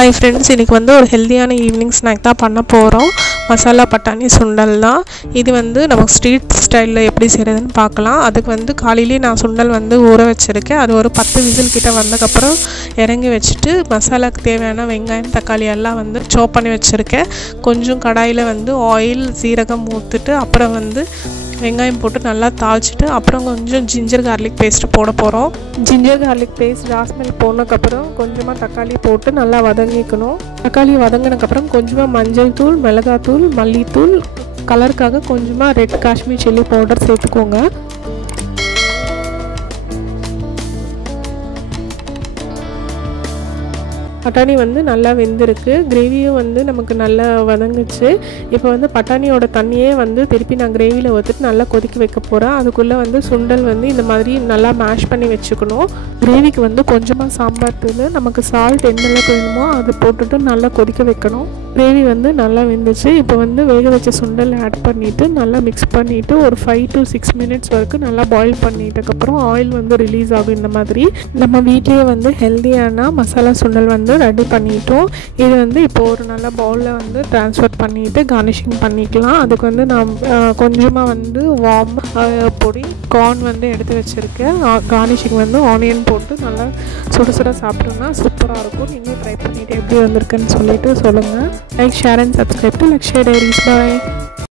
Hi friends, இன்றைக்கி வந்து ஒரு ஹெல்த்தியான ஈவினிங் ஸ்நாக் தான் பண்ண போகிறோம். மசாலா பட்டாணி சுண்டல் தான் இது. வந்து நமக்கு ஸ்ட்ரீட் ஸ்டைலில் எப்படி செய்கிறதுன்னு பார்க்கலாம். அதுக்கு வந்து காலையிலேயே நான் சுண்டல் வந்து ஊற வச்சுருக்கேன். அது ஒரு 10 விசில் கிட்ட வந்ததுக்கப்புறம் இறங்கி வச்சுட்டு மசாலாவுக்கு தேவையான வெங்காயம் தக்காளி எல்லாம் வந்து சாப் பண்ணி வச்சுருக்கேன். கொஞ்சம் கடாயில் வந்து ஆயில் சீரகம் ஊற்றிட்டு அப்புறம் வந்து வெங்காயம் போட்டு நல்லா தாளிச்சிட்டு அப்புறம் கொஞ்சம் ஜிஞ்சர் கார்லிக் பேஸ்ட்டு போட போகிறோம். ஜிஞ்சர் கார்லிக் பேஸ்ட் ராஸ்மெல் போனதுக்கப்புறம் கொஞ்சமாக தக்காளி போட்டு நல்லா வதங்கிக்கணும். தக்காளி வதங்கினதுக்கப்புறம் கொஞ்சமாக மஞ்சள் தூள், மிளகாத்தூள், மல்லித்தூள், கலருக்காக கொஞ்சமாக ரெட் காஷ்மீர் சில்லி பவுடர் சேர்த்துக்கோங்க. பட்டாணி வந்து நல்லா வெந்திருக்கு. கிரேவியும் வந்து நமக்கு நல்லா வதங்குச்சு. இப்போ வந்து பட்டாணியோட தண்ணியே வந்து திருப்பி நான் கிரேவியில் ஊற்றிட்டு நல்லா கொதிக்க வைக்க போகிறேன். அதுக்குள்ளே வந்து சுண்டல் வந்து இந்த மாதிரி நல்லா மேஷ் பண்ணி வச்சுக்கணும். கிரேவிக்கு வந்து கொஞ்சமாக சாம்பார் தூள், நமக்கு சால்ட் என்னெல்லாம் வேணுமோ அதை போட்டுட்டு நல்லா கொதிக்க வைக்கணும். கிரேவி வந்து நல்லா வெந்துச்சு. இப்போ வந்து வேக வச்ச சுண்டல் ஆட் பண்ணிவிட்டு நல்லா மிக்ஸ் பண்ணிவிட்டு ஒரு 5 to 6 மினிட்ஸ் வரைக்கும் நல்லா பாயில் பண்ணிட்டதுக்கப்புறம் ஆயில் வந்து ரிலீஸ் ஆகும். இந்த மாதிரி நம்ம வீட்லேயே வந்து ஹெல்த்தியான மசாலா சுண்டல் வந்து ரெடி பண்ணிட்டோம். இது வந்து இப்போ ஒரு நல்ல பவுலில் வந்து ட்ரான்ஸ்ஃபர் பண்ணிவிட்டு கார்னிஷிங் பண்ணிக்கலாம். அதுக்கு வந்து நான் கொஞ்சமாக வந்து வார்ம் பொடி கார்ன் வந்து எடுத்து வச்சுருக்கேன். கார்னிஷிங் வந்து ஆனியன் போட்டு நல்லா சுட சுட சாப்பிட்டோம்னா சூப்பராக இருக்கும். நீங்களும் ட்ரை பண்ணிவிட்டு எப்படி வந்திருக்குன்னு சொல்லிட்டு சொல்லுங்கள். Like, share and subscribe to Lakshya diaries. Bye.